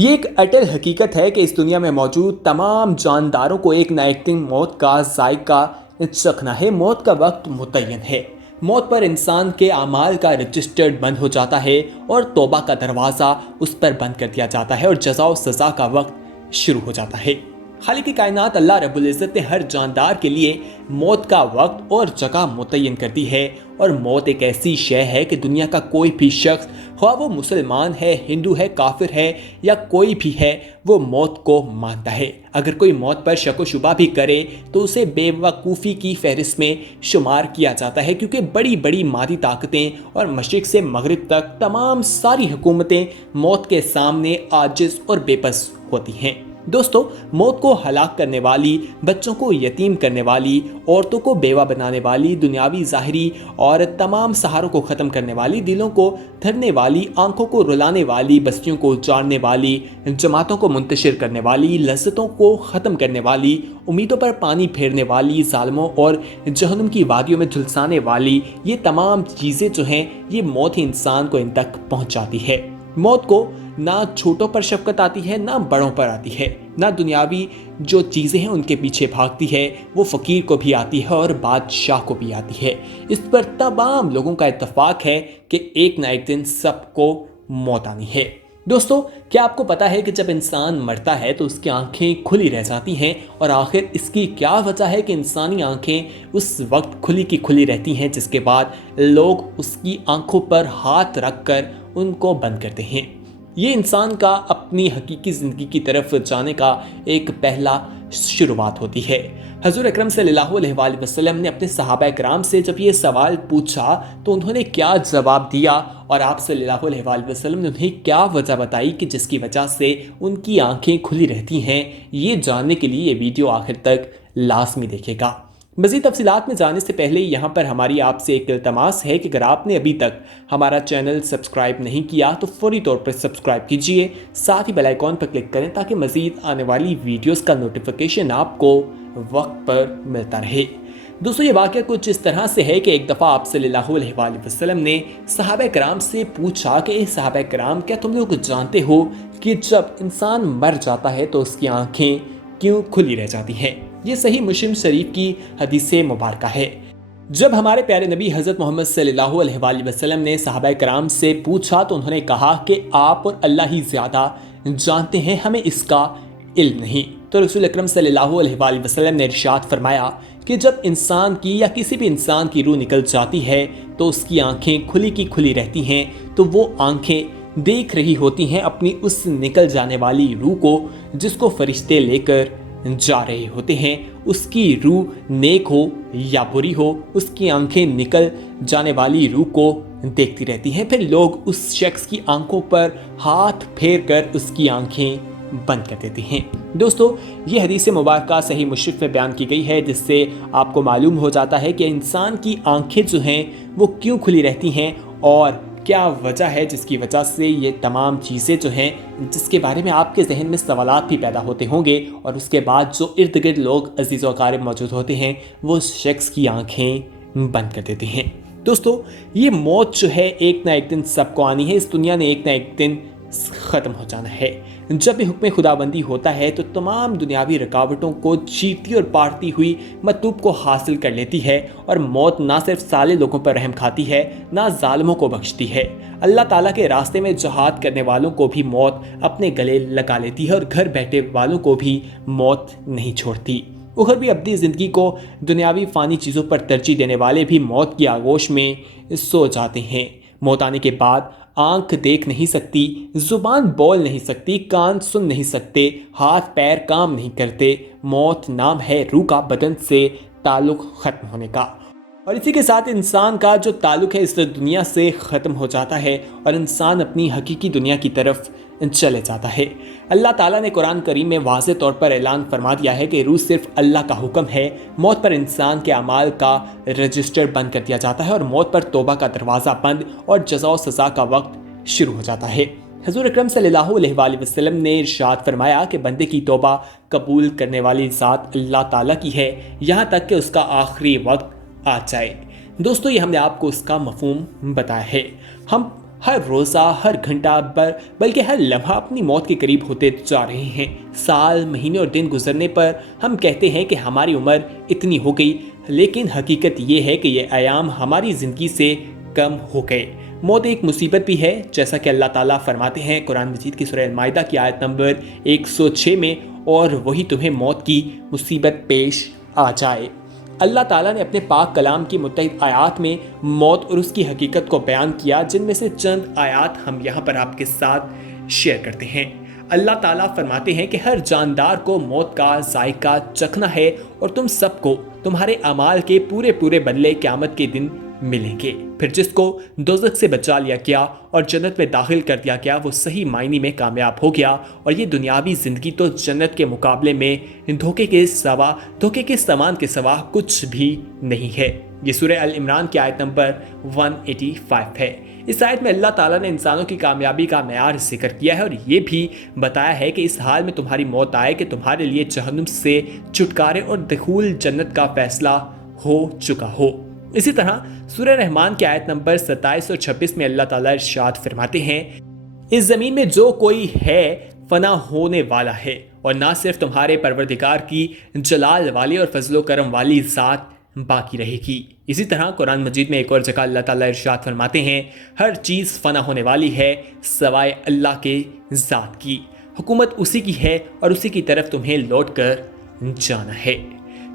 یہ ایک اٹل حقیقت ہے کہ اس دنیا میں موجود تمام جانداروں کو ایک نہ ایک دن موت کا ذائقہ چکھنا ہے۔ موت کا وقت متعین ہے۔ موت پر انسان کے اعمال کا رجسٹرڈ بند ہو جاتا ہے اور توبہ کا دروازہ اس پر بند کر دیا جاتا ہے اور جزا و سزا کا وقت شروع ہو جاتا ہے۔ خالق کائنات اللہ رب العزت نے ہر جاندار کے لیے موت کا وقت اور جگہ متعین کر دی ہے، اور موت ایک ایسی شے ہے کہ دنیا کا کوئی بھی شخص، خواہ وہ مسلمان ہے، ہندو ہے، کافر ہے یا کوئی بھی ہے، وہ موت کو مانتا ہے۔ اگر کوئی موت پر شک و شبہ بھی کرے تو اسے بے وقوفی کی فہرست میں شمار کیا جاتا ہے، کیونکہ بڑی بڑی مادی طاقتیں اور مشرق سے مغرب تک تمام ساری حکومتیں موت کے سامنے عاجز اور بے بس ہوتی ہیں۔ دوستو، موت کو ہلاک کرنے والی، بچوں کو یتیم کرنے والی، عورتوں کو بیوہ بنانے والی، دنیاوی ظاہری اور تمام سہاروں کو ختم کرنے والی، دلوں کو دھرنے والی، آنکھوں کو رلانے والی، بستیوں کو اجاڑنے والی، جماعتوں کو منتشر کرنے والی، لذتوں کو ختم کرنے والی، امیدوں پر پانی پھیرنے والی، ظالموں اور جہنم کی وادیوں میں جھلسانے والی، یہ تمام چیزیں جو ہیں، یہ موت ہی انسان کو ان تک پہنچاتی ہے۔ موت کو نہ چھوٹوں پر شفقت آتی ہے، نہ بڑوں پر آتی ہے، نہ دنیاوی جو چیزیں ہیں ان کے پیچھے بھاگتی ہے، وہ فقیر کو بھی آتی ہے اور بادشاہ کو بھی آتی ہے۔ اس پر تمام لوگوں کا اتفاق ہے کہ ایک نہ ایک دن سب کو موت آنی ہے۔ دوستو، کیا آپ کو پتا ہے کہ جب انسان مرتا ہے تو اس کی آنکھیں کھلی رہ جاتی ہیں، اور آخر اس کی کیا وجہ ہے کہ انسانی آنکھیں اس وقت کھلی کی کھلی رہتی ہیں جس کے بعد لوگ اس کی آنکھوں پر ہاتھ رکھ کر ان کو بند کرتے ہیں؟ یہ انسان کا اپنی حقیقی زندگی کی طرف جانے کا ایک پہلا شروعات ہوتی ہے۔ حضور اکرم صلی اللہ علیہ وآلہ وسلم نے اپنے صحابہ کرام سے جب یہ سوال پوچھا تو انہوں نے کیا جواب دیا، اور آپ صلی اللہ علیہ وآلہ وسلم نے انہیں کیا وجہ بتائی کہ جس کی وجہ سے ان کی آنکھیں کھلی رہتی ہیں، یہ جاننے کے لیے یہ ویڈیو آخر تک لازمی دیکھے گا۔ مزید تفصیلات میں جانے سے پہلے یہاں پر ہماری آپ سے ایک التماس ہے کہ اگر آپ نے ابھی تک ہمارا چینل سبسکرائب نہیں کیا تو فوری طور پر سبسکرائب کیجئے، ساتھ ہی بیل آئیکن پر کلک کریں تاکہ مزید آنے والی ویڈیوز کا نوٹیفیکیشن آپ کو وقت پر ملتا رہے۔ دوستو، یہ واقعہ کچھ اس طرح سے ہے کہ ایک دفعہ آپ صلی اللہ علیہ وآلہ وسلم نے صحابہ کرام سے پوچھا کہ اے صحابہ کرام، کیا تم لوگ جانتے ہو کہ جب انسان مر جاتا ہے تو اس کی آنکھیں کیوں کھلی رہ جاتی ہیں؟ یہ صحیح مسلم شریف کی حدیث مبارکہ ہے۔ جب ہمارے پیارے نبی حضرت محمد صلی اللہ علیہ وآلہ وسلم نے صحابہ کرام سے پوچھا تو انہوں نے کہا کہ آپ اور اللہ ہی زیادہ جانتے ہیں، ہمیں اس کا علم نہیں۔ تو رسول اکرم صلی اللہ علیہ وآلہ وسلم نے ارشاد فرمایا کہ جب انسان کی یا کسی بھی انسان کی روح نکل جاتی ہے تو اس کی آنکھیں کھلی کی کھلی رہتی ہیں، تو وہ آنکھیں دیکھ رہی ہوتی ہیں اپنی اس نکل جانے والی روح کو جس کو فرشتے لے کر جا رہے ہوتے ہیں۔ اس کی روح نیک ہو یا بری ہو، اس کی آنکھیں نکل جانے والی روح کو دیکھتی رہتی ہیں۔ پھر لوگ اس شخص کی آنکھوں پر ہاتھ پھیر کر اس کی آنکھیں بند کر دیتے ہیں۔ دوستو، یہ حدیث مبارکہ صحیح مسلم میں بیان کی گئی ہے، جس سے آپ کو معلوم ہو جاتا ہے کہ انسان کی آنکھیں جو ہیں وہ کیوں کھلی رہتی ہیں اور کیا وجہ ہے جس کی وجہ سے یہ تمام چیزیں جو ہیں، جس کے بارے میں آپ کے ذہن میں سوالات بھی پیدا ہوتے ہوں گے، اور اس کے بعد جو ارد گرد لوگ عزیز و اقارب موجود ہوتے ہیں وہ اس شخص کی آنکھیں بند کر دیتے ہیں۔ دوستو، یہ موت جو ہے ایک نہ ایک دن سب کو آنی ہے، اس دنیا نے ایک نہ ایک دن ختم ہو جانا ہے۔ جب بھی حکم خداوندی ہوتا ہے تو تمام دنیاوی رکاوٹوں کو چیرتی اور پاڑتی ہوئی مطلوب کو حاصل کر لیتی ہے، اور موت نہ صرف سالے لوگوں پر رحم کھاتی ہے، نہ ظالموں کو بخشتی ہے۔ اللہ تعالیٰ کے راستے میں جہاد کرنے والوں کو بھی موت اپنے گلے لگا لیتی ہے، اور گھر بیٹھے والوں کو بھی موت نہیں چھوڑتی۔ اخروی ابدی زندگی کو دنیاوی فانی چیزوں پر ترجیح دینے والے بھی موت کی آغوش میں سو جاتے ہیں۔ موت آنے کے بعد آنکھ دیکھ نہیں سکتی، زبان بول نہیں سکتی، کان سن نہیں سکتے، ہاتھ پیر کام نہیں کرتے۔ موت نام ہے روح کا بدن سے تعلق ختم ہونے کا، اور اسی کے ساتھ انسان کا جو تعلق ہے اس دنیا سے ختم ہو جاتا ہے، اور انسان اپنی حقیقی دنیا کی طرف چلے جاتا ہے۔ اللہ تعالیٰ نے قرآن کریم میں واضح طور پر اعلان فرما دیا ہے کہ روح صرف اللہ کا حکم ہے۔ موت پر انسان کے اعمال کا رجسٹر بند کر دیا جاتا ہے، اور موت پر توبہ کا دروازہ بند اور جزا و سزا کا وقت شروع ہو جاتا ہے۔ حضور اکرم صلی اللہ علیہ وآلہ وسلم نے ارشاد فرمایا کہ بندے کی توبہ قبول کرنے والی ذات اللہ تعالیٰ کی ہے، یہاں تک کہ اس کا آخری وقت آ جائے۔ دوستو، یہ ہم نے آپ کو اس کا مفہوم بتایا ہے۔ ہم ہر روزہ، ہر گھنٹہ بلکہ ہر لمحہ اپنی موت کے قریب ہوتے جا رہے ہیں۔ سال، مہینے اور دن گزرنے پر ہم کہتے ہیں کہ ہماری عمر اتنی ہو گئی، لیکن حقیقت یہ ہے کہ یہ ایام ہماری زندگی سے کم ہو گئے۔ موت ایک مصیبت بھی ہے، جیسا کہ اللہ تعالیٰ فرماتے ہیں قرآن مجید کی سورہ المائدہ کی آیت نمبر 106 میں، اور وہی تمہیں موت کی مصیبت پیش آ جائے۔ اللہ تعالیٰ نے اپنے پاک کلام کی متعدد آیات میں موت اور اس کی حقیقت کو بیان کیا، جن میں سے چند آیات ہم یہاں پر آپ کے ساتھ شیئر کرتے ہیں۔ اللہ تعالیٰ فرماتے ہیں کہ ہر جاندار کو موت کا ذائقہ چکھنا ہے، اور تم سب کو تمہارے اعمال کے پورے پورے بدلے قیامت کے دن ملیں گے۔ پھر جس کو دوزخ سے بچا لیا گیا اور جنت میں داخل کر دیا گیا، وہ صحیح معنی میں کامیاب ہو گیا، اور یہ دنیاوی زندگی تو جنت کے مقابلے میں دھوکے کے سامان کے سوا کچھ بھی نہیں ہے۔ یہ سورہ ال عمران کی آیت نمبر 185 ہے۔ اس آیت میں اللہ تعالیٰ نے انسانوں کی کامیابی کا معیار ذکر کیا ہے، اور یہ بھی بتایا ہے کہ اس حال میں تمہاری موت آئے کہ تمہارے لیے جہنم سے چھٹکارے اور دخول جنت کا فیصلہ ہو چکا ہو۔ اسی طرح سورہ رحمان کی آیت نمبر 27 اور 26 میں اللہ تعالیٰ ارشاد فرماتے ہیں، اس زمین میں جو کوئی ہے فنا ہونے والا ہے، اور نہ صرف تمہارے پروردگار کی جلال والی اور فضل و کرم والی ذات باقی رہے گی۔ اسی طرح قرآن مجید میں ایک اور جگہ اللہ تعالیٰ ارشاد فرماتے ہیں، ہر چیز فنا ہونے والی ہے سوائے اللہ کے ذات کی، حکومت اسی کی ہے اور اسی کی طرف تمہیں لوٹ کر جانا ہے۔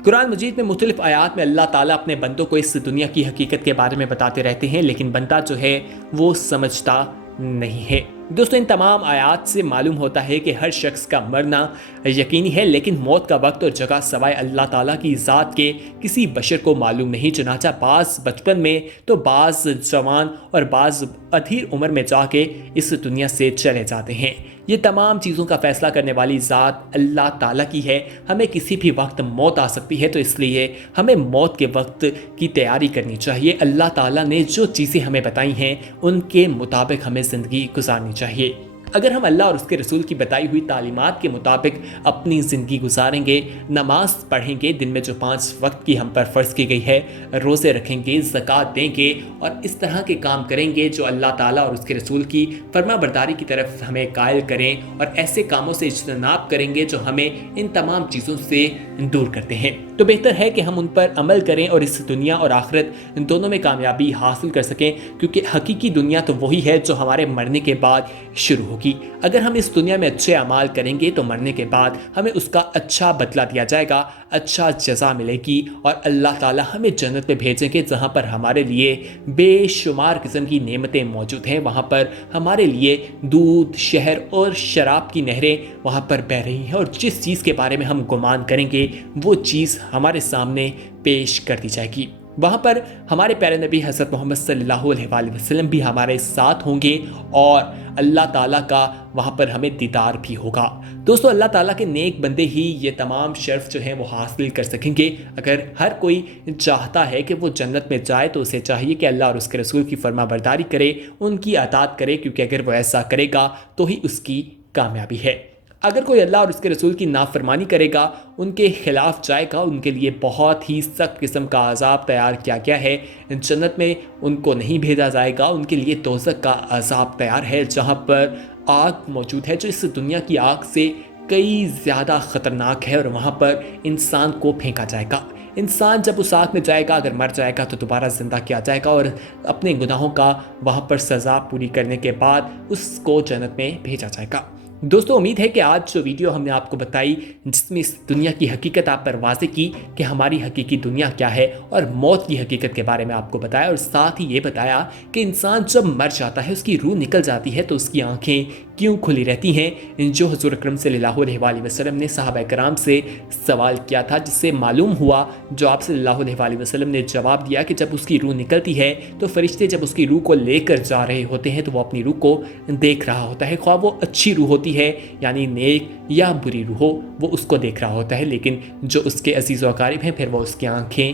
قرآن مجید میں مختلف آیات میں اللہ تعالیٰ اپنے بندوں کو اس دنیا کی حقیقت کے بارے میں بتاتے رہتے ہیں، لیکن بندہ جو ہے وہ سمجھتا نہیں ہے۔ دوستو، ان تمام آیات سے معلوم ہوتا ہے کہ ہر شخص کا مرنا یقینی ہے، لیکن موت کا وقت اور جگہ سوائے اللہ تعالیٰ کی ذات کے کسی بشر کو معلوم نہیں۔ چنانچہ بعض بچپن میں تو بعض جوان اور بعض ادھیر عمر میں جا کے اس دنیا سے چلے جاتے ہیں۔ یہ تمام چیزوں کا فیصلہ کرنے والی ذات اللہ تعالیٰ کی ہے۔ ہمیں کسی بھی وقت موت آ سکتی ہے، تو اس لیے ہمیں موت کے وقت کی تیاری کرنی چاہیے۔ اللہ تعالیٰ نے جو چیزیں ہمیں بتائی ہیں ان کے مطابق ہمیں زندگی گزارنی چاہیے۔ اگر ہم اللہ اور اس کے رسول کی بتائی ہوئی تعلیمات کے مطابق اپنی زندگی گزاریں گے، نماز پڑھیں گے، دن میں جو 5 وقت کی ہم پر فرض کی گئی ہے، روزے رکھیں گے، زکوٰۃ دیں گے، اور اس طرح کے کام کریں گے جو اللہ تعالیٰ اور اس کے رسول کی فرما برداری کی طرف ہمیں قائل کریں، اور ایسے کاموں سے اجتناب کریں گے جو ہمیں ان تمام چیزوں سے دور کرتے ہیں، تو بہتر ہے کہ ہم ان پر عمل کریں اور اس دنیا اور آخرت دونوں میں کامیابی حاصل کر سکیں، کیونکہ حقیقی دنیا تو وہی ہے جو ہمارے مرنے کے بعد شروع ہوگی۔ اگر ہم اس دنیا میں اچھے اعمال کریں گے تو مرنے کے بعد ہمیں اس کا اچھا بدلہ دیا جائے گا، اچھا جزا ملے گی، اور اللہ تعالیٰ ہمیں جنت میں بھیجیں گے جہاں پر ہمارے لیے بے شمار قسم کی نعمتیں موجود ہیں۔ وہاں پر ہمارے لیے دودھ، شہر اور شراب کی نہریں وہاں پر بہہ رہی ہیں، اور جس چیز کے بارے میں ہم گمان کریں گے وہ چیز ہمارے سامنے پیش کر دی جائے گی۔ وہاں پر ہمارے پیارے نبی حضرت محمد صلی اللہ علیہ وآلہ وسلم بھی ہمارے ساتھ ہوں گے، اور اللہ تعالیٰ کا وہاں پر ہمیں دیدار بھی ہوگا۔ دوستو، اللہ تعالیٰ کے نیک بندے ہی یہ تمام شرف جو ہیں وہ حاصل کر سکیں گے۔ اگر ہر کوئی چاہتا ہے کہ وہ جنت میں جائے تو اسے چاہیے کہ اللہ اور اس کے رسول کی فرما برداری کرے، ان کی اطاعت کرے، کیونکہ اگر وہ ایسا کرے گا تو ہی اس کی کامیابی ہے۔ اگر کوئی اللہ اور اس کے رسول کی نافرمانی کرے گا، ان کے خلاف جائے گا، ان کے لیے بہت ہی سخت قسم کا عذاب تیار کیا گیا ہے۔ جنت میں ان کو نہیں بھیجا جائے گا، ان کے لیے دوزخ کا عذاب تیار ہے، جہاں پر آگ موجود ہے جو اس دنیا کی آگ سے کئی زیادہ خطرناک ہے، اور وہاں پر انسان کو پھینکا جائے گا۔ انسان جب اس آگ میں جائے گا، اگر مر جائے گا تو دوبارہ زندہ کیا جائے گا، اور اپنے گناہوں کا وہاں پر سزا پوری کرنے کے بعد اس کو جنت میں بھیجا جائے گا۔ دوستو، امید ہے کہ آج جو ویڈیو ہم نے آپ کو بتائی، جس میں اس دنیا کی حقیقت آپ پر واضح کی کہ ہماری حقیقی دنیا کیا ہے، اور موت کی حقیقت کے بارے میں آپ کو بتایا، اور ساتھ ہی یہ بتایا کہ انسان جب مر جاتا ہے، اس کی روح نکل جاتی ہے، تو اس کی آنکھیں کیوں کھلی رہتی ہیں، جو حضور اکرم صلی اللہ علیہ وآلہ وسلم نے صحابہ کرام سے سوال کیا تھا، جس سے معلوم ہوا، جو آپ صلی اللہ علیہ وآلہ وسلم نے جواب دیا کہ جب اس کی روح نکلتی ہے تو فرشتے جب اس کی روح کو لے کر جا رہے ہوتے ہیں تو وہ اپنی روح کو دیکھ رہا ہوتا ہے، خواہ وہ اچھی روح ہوتی ہے یعنی نیک یا بری روح ہو، وہ اس کو دیکھ رہا ہوتا ہے، لیکن جو اس کے عزیز و اقارب ہیں پھر وہ اس کی آنکھیں